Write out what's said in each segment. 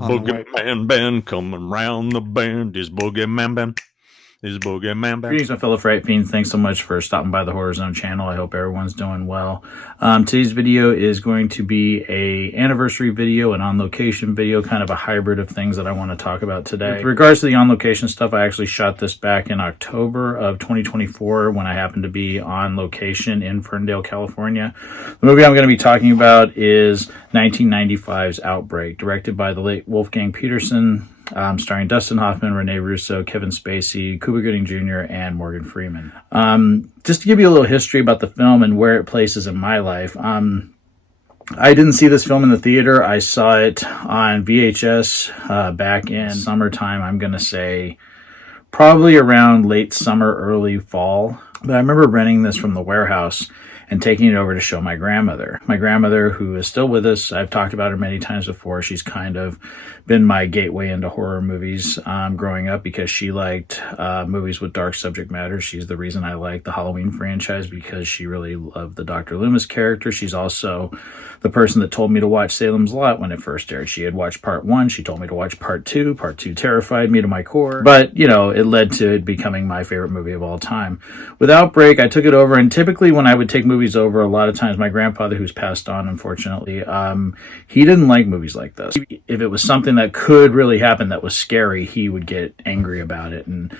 BoogeyMan band coming round the bend. Is BoogeyMan band. Is BoogeyMan band. Greetings, my fellow Fright Fiends. Thanks so much for stopping by the Horror Zone channel. I hope everyone's doing well. Today's video is going to be a anniversary video, an on-location video, kind of a hybrid of things that I want to talk about today. With regards to the on-location stuff, I actually shot this back in October of 2024 when I happened to be on location in Ferndale, California. The movie I'm going to be talking about is 1995's Outbreak, directed by the late Wolfgang Petersen, starring Dustin Hoffman, Rene Russo, Kevin Spacey, Cuba Gooding Jr., and Morgan Freeman. Just to give you a little history about the film and where it places in my life, I didn't see this film in the theater. I saw it on VHS back in summertime. I'm going to say probably around late summer, early fall. But I remember renting this from the warehouse and taking it over to show my grandmother. My grandmother, who is still with us, I've talked about her many times before. She's kind of been my gateway into horror movies growing up because she liked movies with dark subject matter. She's the reason I like the Halloween franchise because she really loved the Dr. Loomis character. She's also the person that told me to watch Salem's Lot when it first aired. She had watched part 1. She told me to watch part 2. Part 2 terrified me to my core. But, you know, it led to it becoming my favorite movie of all time. With Outbreak, I took it over, and typically when I would take movies over, a lot of times my grandfather, who's passed on, unfortunately, he didn't like movies like this. If it was something that could really happen that was scary, he would get angry about it. And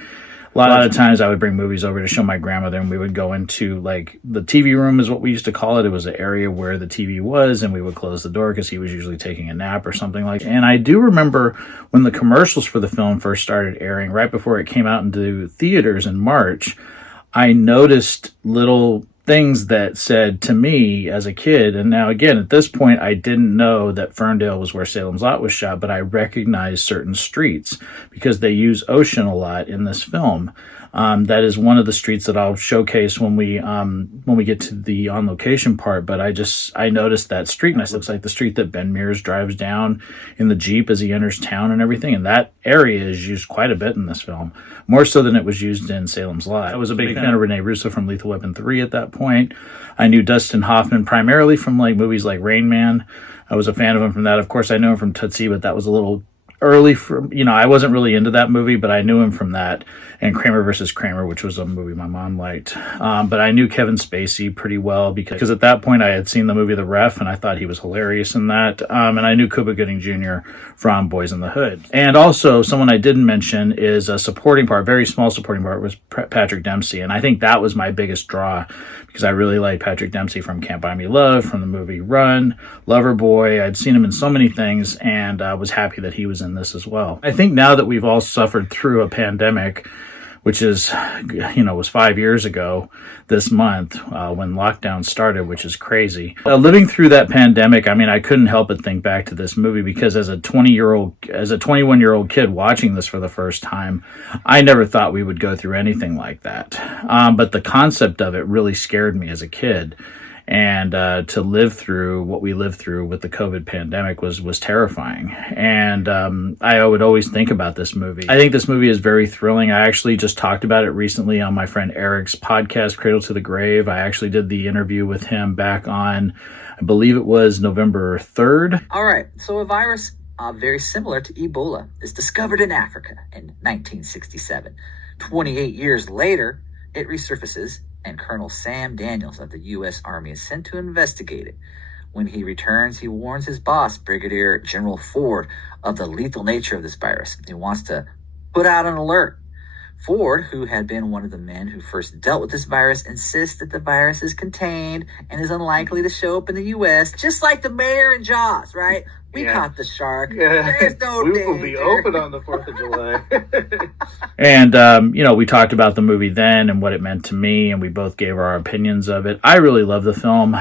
a lot of times I would bring movies over to show my grandmother, and we would go into, like, the TV room is what we used to call it. It was an area where the TV was, and we would close the door because he was usually taking a nap or something like that. And I do remember when the commercials for the film first started airing, right before it came out into theaters in March, I noticed little things that said to me as a kid, and now again, at this point, I didn't know that Ferndale was where Salem's Lot was shot, but I recognized certain streets because they use ocean a lot in this film. That is one of the streets that I'll showcase when we get to the on location part. But I noticed that street, and it looks like the street that Ben Mears drives down in the Jeep as he enters town and everything. And that area is used quite a bit in this film, more so than it was used in Salem's Lot. I was a big fan of Rene Russo from Lethal Weapon 3 at that point. I knew Dustin Hoffman primarily from like movies like Rain Man. I was a fan of him from that. Of course, I knew him from Tootsie, but that was a little early for, I wasn't really into that movie, but I knew him from that, and Kramer versus Kramer, which was a movie my mom liked. But I knew Kevin Spacey pretty well because at that point I had seen the movie The Ref, and I thought he was hilarious in that. And I knew Cuba Gooding Jr. from Boys in the Hood. And also, someone I didn't mention is a supporting part, very small supporting part, was Patrick Dempsey. And I think that was my biggest draw because I really liked Patrick Dempsey from Can't Buy Me Love, from the movie Run, Loverboy. I'd seen him in so many things, and I was happy that he was in this as well. I think now that we've all suffered through a pandemic, which is, was 5 years ago this month when lockdown started, which is crazy. Living through that pandemic, I couldn't help but think back to this movie because as a 21-year-old kid watching this for the first time, I never thought we would go through anything like that. But the concept of it really scared me as a kid. And to live through what we lived through with the COVID pandemic was terrifying. And I would always think about this movie. I think this movie is very thrilling. I actually just talked about it recently on my friend Eric's podcast, Cradle to the Grave. I actually did the interview with him back on, I believe it was November 3rd. All right, so a virus very similar to Ebola is discovered in Africa in 1967. 28 years later, it resurfaces, and Colonel Sam Daniels of the U.S. Army is sent to investigate it. When he returns, he warns his boss, Brigadier General Ford, of the lethal nature of this virus. He wants to put out an alert. Ford, who had been one of the men who first dealt with this virus, insists that the virus is contained and is unlikely to show up in the U.S., just like the mayor in Jaws, right? We caught the shark. There's no danger. We will be open on the 4th of July. And, we talked about the movie then and what it meant to me, and we both gave our opinions of it. I really love the film.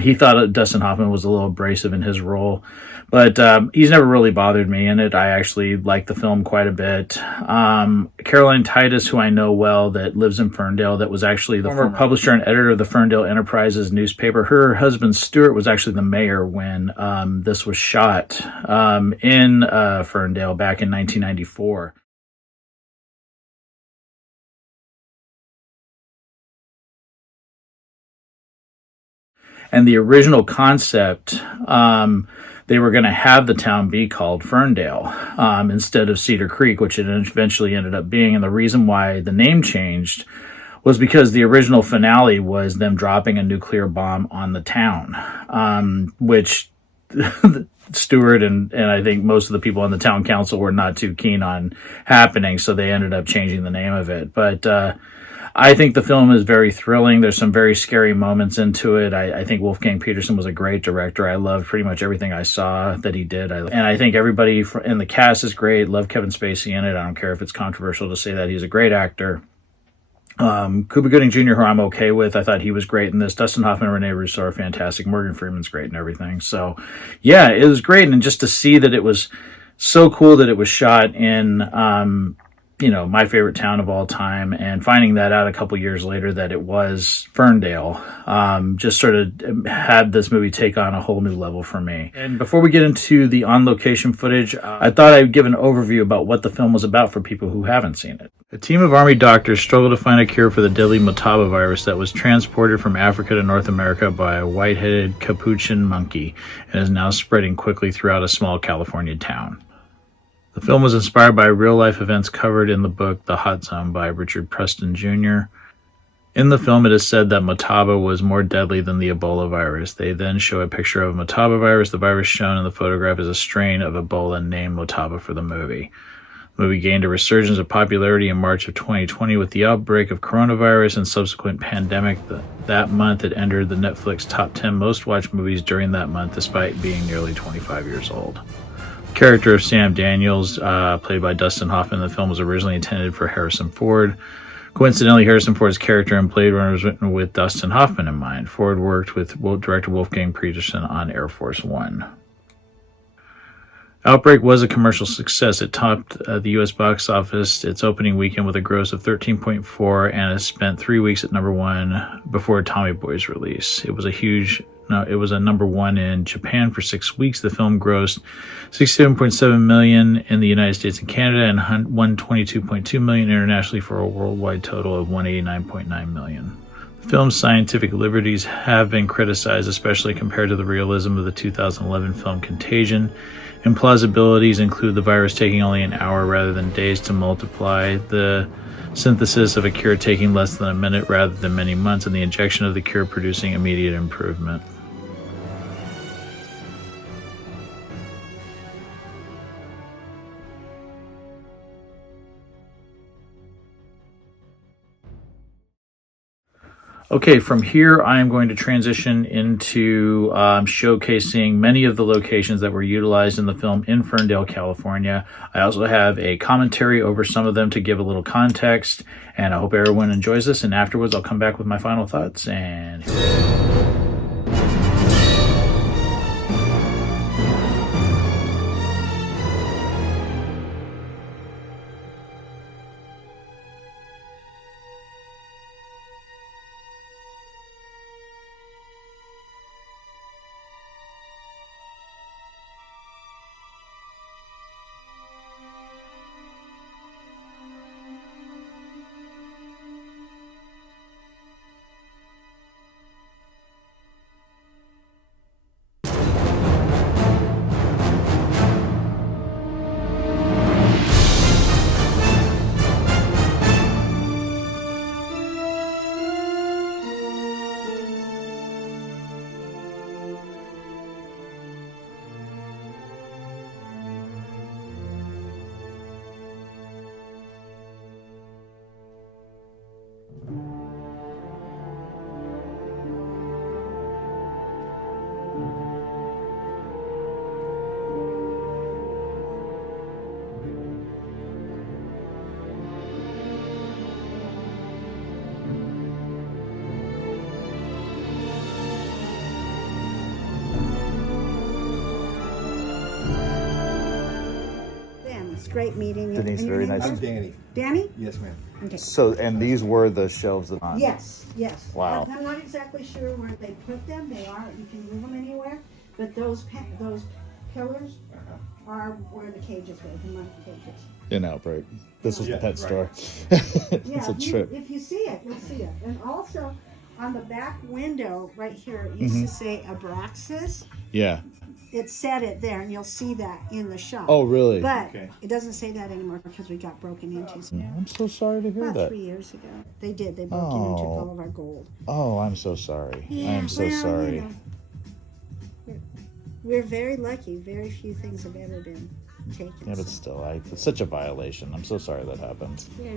He thought Dustin Hoffman was a little abrasive in his role, but he's never really bothered me in it. I actually like the film quite a bit. Caroline Titus, who I know well, that lives in Ferndale, that was actually the former publisher and editor of the Ferndale Enterprises newspaper. Her husband, Stuart, was actually the mayor when this was shot in Ferndale back in 1994. And the original concept they were going to have the town be called Ferndale instead of Cedar Creek, which it eventually ended up being. And the reason why the name changed was because the original finale was them dropping a nuclear bomb on the town, which Stewart and I think most of the people on the town council were not too keen on happening, so they ended up changing the name of it. But I think the film is very thrilling. There's some very scary moments into it. I think Wolfgang Petersen was a great director. I loved pretty much everything I saw that he did. And I think everybody in the cast is great. Love Kevin Spacey in it. I don't care if it's controversial to say that. He's a great actor. Cuba Gooding Jr., who I'm okay with. I thought he was great in this. Dustin Hoffman and Rene Russo are fantastic. Morgan Freeman's great and everything. So, yeah, it was great. And just to see that it was so cool that it was shot in, my favorite town of all time, and finding that out a couple years later that it was Ferndale, just sort of had this movie take on a whole new level for me. And before we get into the on-location footage, I thought I'd give an overview about what the film was about for people who haven't seen it. A team of Army doctors struggled to find a cure for the deadly Motaba virus that was transported from Africa to North America by a white-headed capuchin monkey and is now spreading quickly throughout a small California town. The film was inspired by real-life events covered in the book The Hot Zone by Richard Preston Jr. In the film, it is said that Motaba was more deadly than the Ebola virus. They then show a picture of Motaba virus. The virus shown in the photograph is a strain of Ebola named Motaba for the movie. The movie gained a resurgence of popularity in March of 2020 with the outbreak of coronavirus and subsequent pandemic. That month, it entered the Netflix top 10 most-watched movies during that month, despite being nearly 25 years old. The character of Sam Daniels, played by Dustin Hoffman in the film, was originally intended for Harrison Ford. Coincidentally, Harrison Ford's character in Blade Runner was written with Dustin Hoffman in mind. Ford worked with director Wolfgang Petersen on Air Force One. Outbreak was a commercial success. It topped the U.S. box office its opening weekend with a gross of 13.4 and has spent 3 weeks at #1 before Tommy Boy's release. It was a number one in Japan for 6 weeks. The film grossed $67.7 million in the United States and Canada and $122.2 million internationally for a worldwide total of $189.9 million. The film's scientific liberties have been criticized, especially compared to the realism of the 2011 film Contagion. Implausibilities include the virus taking only an hour rather than days to multiply, the synthesis of a cure taking less than a minute rather than many months, and the injection of the cure producing immediate improvement. Okay, from here I am going to transition into showcasing many of the locations that were utilized in the film in Ferndale, California. I also have a commentary over some of them to give a little context, and I hope everyone enjoys this, and afterwards I'll come back with my final thoughts. And great meeting you. Denise, And your very name nice. was? I'm Danny. Danny? Yes, ma'am. Okay. So, and these were the shelves that on. Yes, yes. Wow. I'm not exactly sure where they put them. They are, you can move them anywhere. But those pillars are where the cages were, the monkey cages. In Outbreak. This was Yeah, the pet right. store. Yeah, It's a trip. if you see it, you'll see it. And also, on the back window right here, it used to say Abraxas. Yeah. it said it there, and you'll see that in the shop. Oh, really? But Okay. it doesn't say that anymore because we got broken into. So I'm so sorry to hear about that. 3 years ago, they did. They broke in and took all of our gold. Oh, I'm so sorry. I am so well, sorry. you know, we're very lucky. Very few things have ever been taken. Yeah, but so. still, it's such a violation. I'm so sorry that happened. Yeah.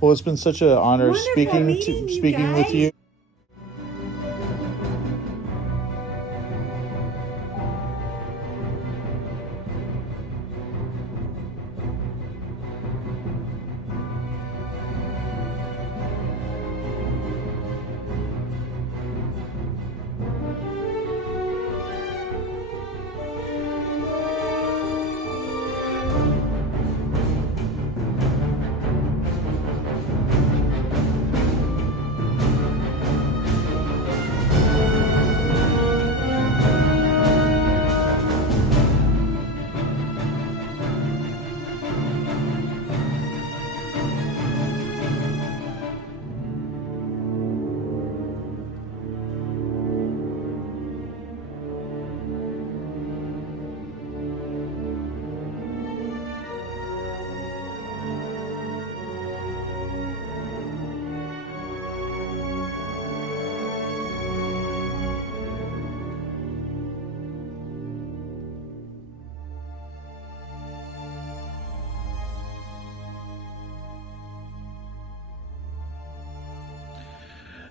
Well, it's been such an honor Wonderful meeting you speaking with guys. you.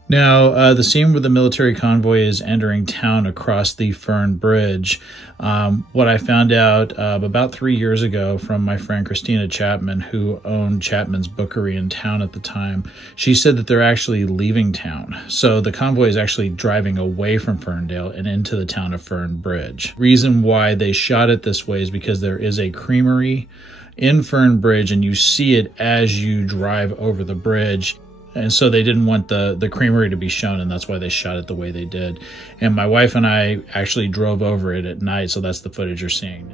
Now, the scene where the military convoy is entering town across the Fern Bridge, what I found out about 3 years ago from my friend Christina Chapman, who owned Chapman's Bookery in town at the time, she said that they're actually leaving town. So the convoy is actually driving away from Ferndale and into the town of Fern Bridge. Reason why they shot it this way is because there is a creamery in Fern Bridge, and you see it as you drive over the bridge. And so they didn't want the creamery to be shown, and that's why they shot it the way they did. And my wife and I actually drove over it at night, so that's the footage you're seeing.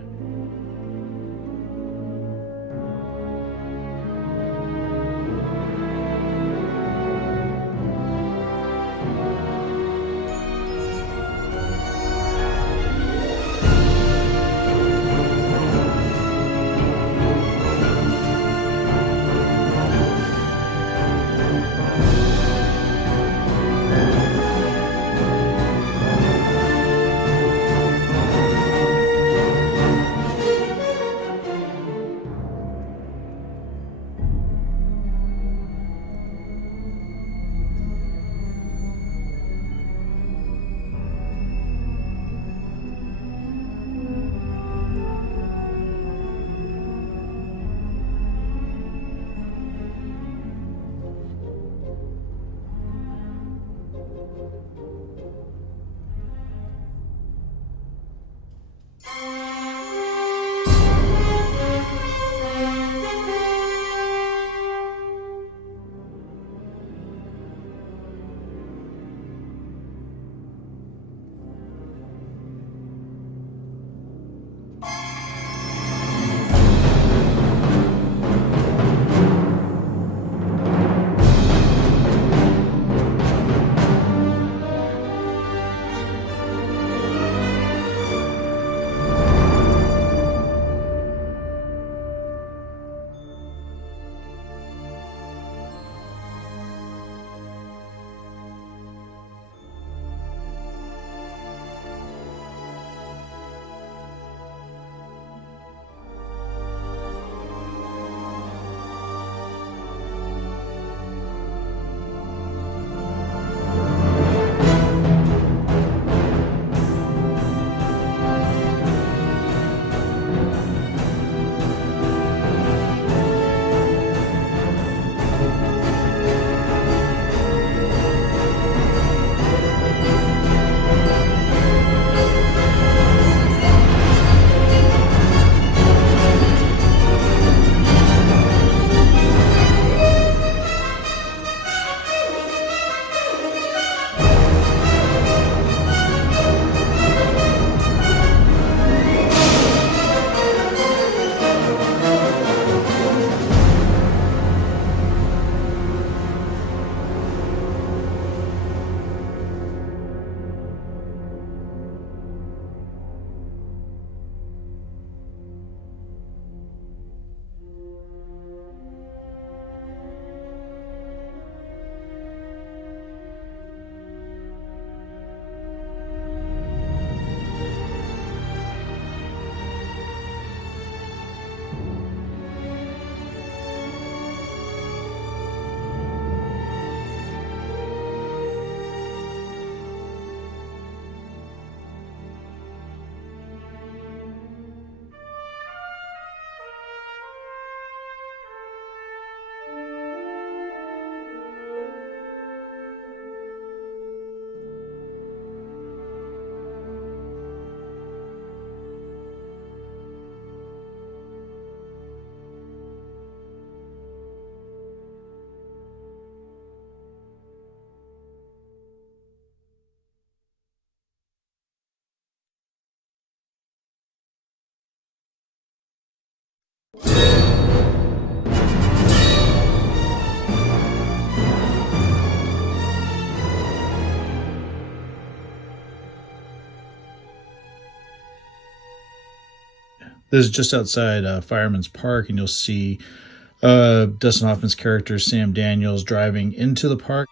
This is just outside Fireman's Park, and you'll see Dustin Hoffman's character, Sam Daniels, driving into the park.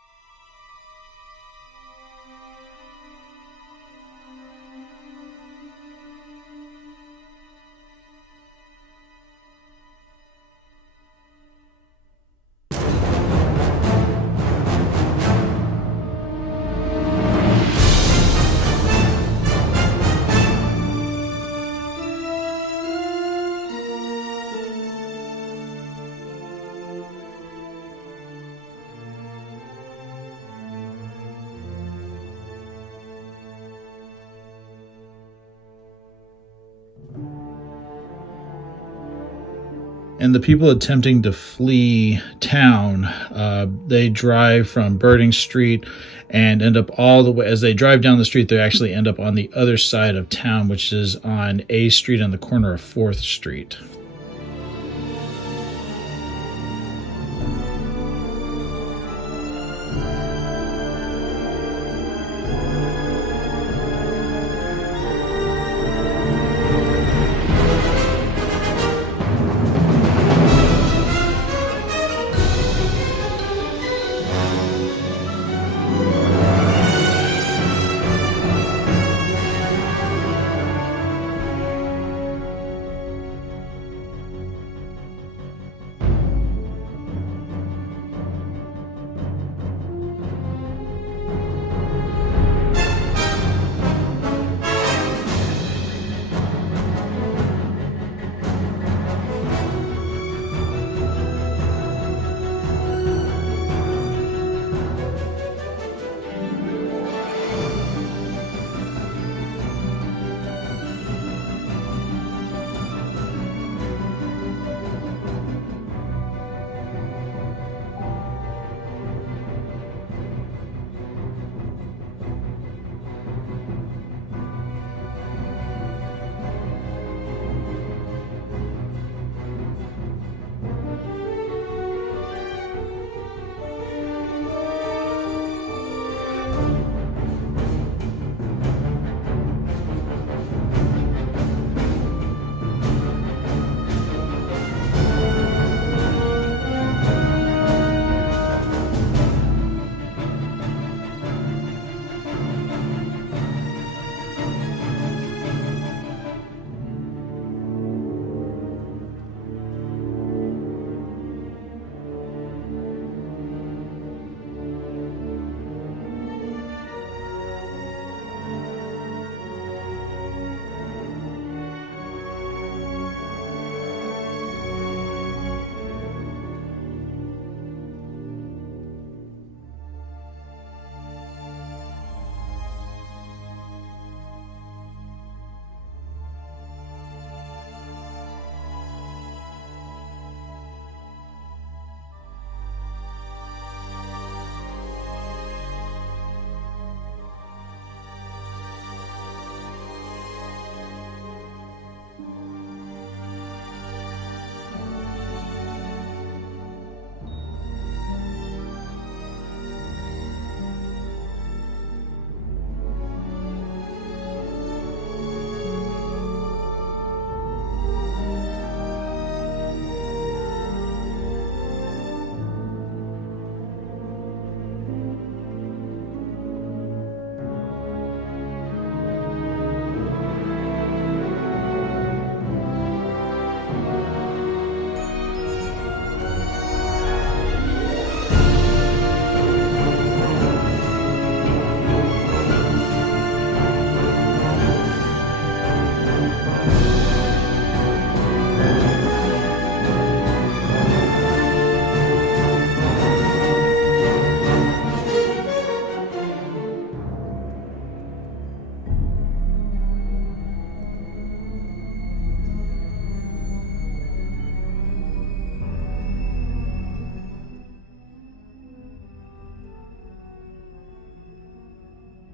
And the people attempting to flee town, they drive from Birding Street and end up all the way, as they drive down the street, they actually end up on the other side of town, which is on A Street on the corner of 4th Street.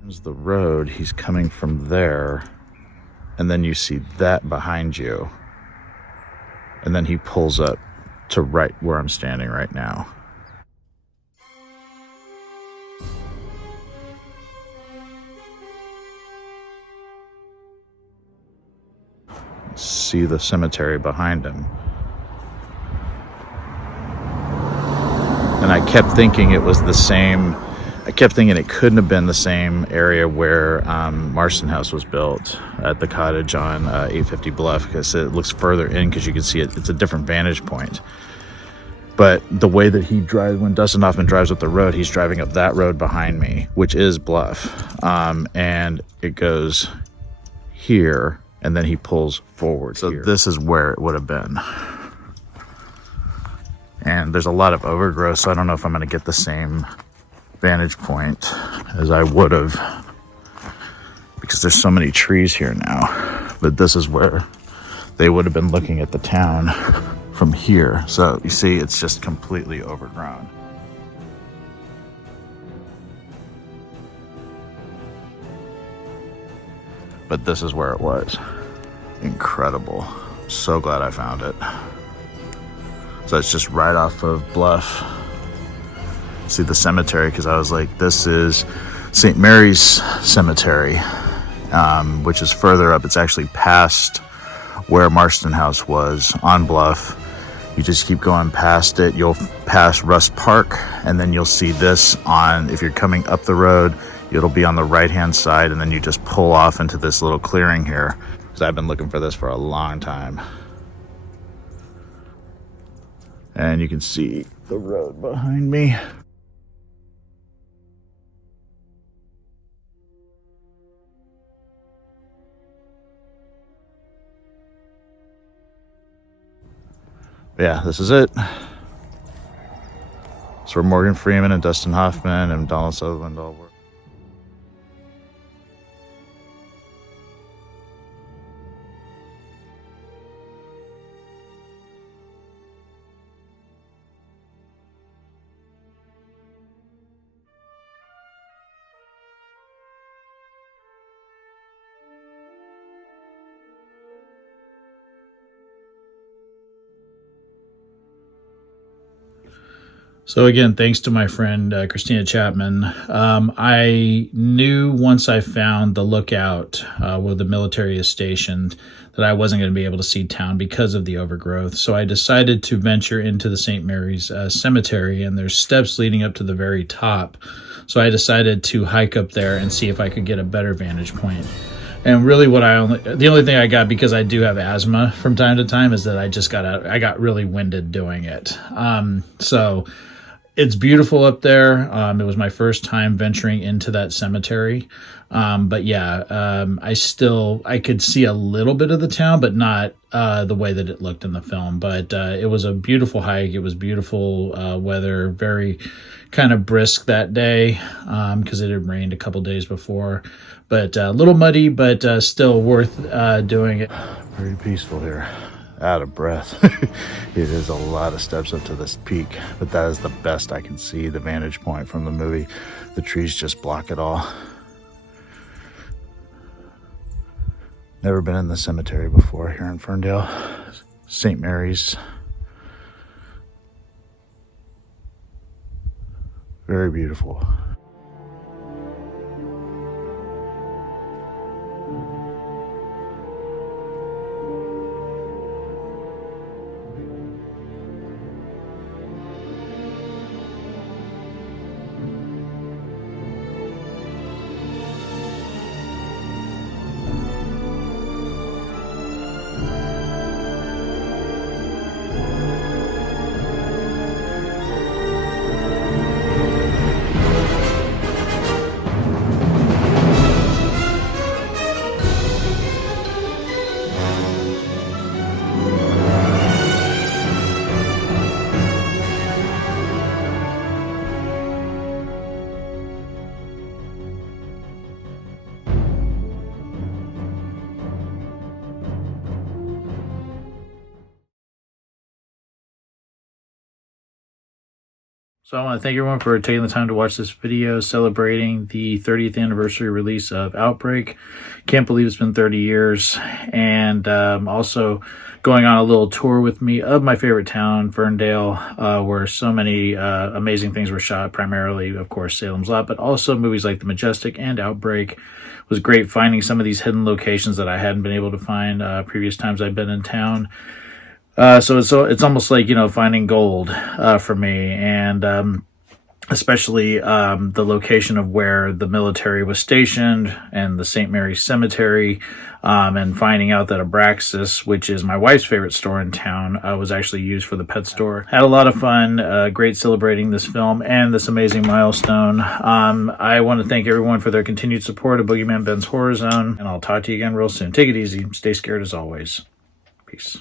There's the road. He's coming from there. And then you see that behind you. And then he pulls up to right where I'm standing right now. See see the cemetery behind him. And I kept thinking it was the same. I kept thinking it couldn't have been the same area where Marston House was built at the cottage on 850 Bluff, because it looks further in, because you can see it. It's a different vantage point. But the way that he drives, when Dustin Hoffman drives up the road, he's driving up that road behind me, which is Bluff. And it goes here, and then he pulls forward. So this is where it would have been. And there's a lot of overgrowth, so I don't know if I'm going to get the same vantage point as I would have, because there's so many trees here now. But this is where they would have been looking at the town from here. So you see, it's just completely overgrown. But this is where it was. Incredible. So glad I found it. So it's just right off of Bluff. See the cemetery, because I was like, this is St. Mary's Cemetery, which is further up. It's actually past where Marston House was on Bluff. You just keep going past it. You'll pass Russ Park, and then you'll see this on, if you're coming up the road, it'll be on the right-hand side, and then you just pull off into this little clearing here. Because I've been looking for this for a long time. And you can see the road behind me. Yeah, this is it. It's where Morgan Freeman and Dustin Hoffman and Donald Sutherland all work. So again, thanks to my friend Christina Chapman. I knew once I found the lookout where the military is stationed that I wasn't going to be able to see town because of the overgrowth. So I decided to venture into the St. Mary's Cemetery, and there's steps leading up to the very top. So I decided to hike up there and see if I could get a better vantage point. And really the only thing I got, because I do have asthma from time to time, is that I got really winded doing it. So it's beautiful up there. It was my first time venturing into that cemetery. But yeah, I could see a little bit of the town, but not the way that it looked in the film. But it was a beautiful hike. It was beautiful weather, very kind of brisk that day, because it had rained a couple days before. But a little muddy, but still worth doing it. Very peaceful here. Out of breath. It is a lot of steps up to this peak, but that is the best I can see, the vantage point from the movie. The trees just block it all. Never been in the cemetery before here in Ferndale. St. Mary's. Very beautiful. So I want to thank everyone for taking the time to watch this video celebrating the 30th anniversary release of Outbreak. Can't believe it's been 30 years. And also going on a little tour with me of my favorite town, Ferndale, where so many amazing things were shot, primarily, of course, Salem's Lot, but also movies like The Majestic and Outbreak, was great finding some of these hidden locations that I hadn't been able to find previous times I've been in town. So it's almost like, you know, finding gold for me, and especially the location of where the military was stationed and the St. Mary's Cemetery, and finding out that Abraxas, which is my wife's favorite store in town, was actually used for the pet store. Had a lot of fun, great celebrating this film and this amazing milestone. I want to thank everyone for their continued support of BoogeyMan Ben's Horror Zone, and I'll talk to you again real soon. Take it easy. Stay scared as always. Peace.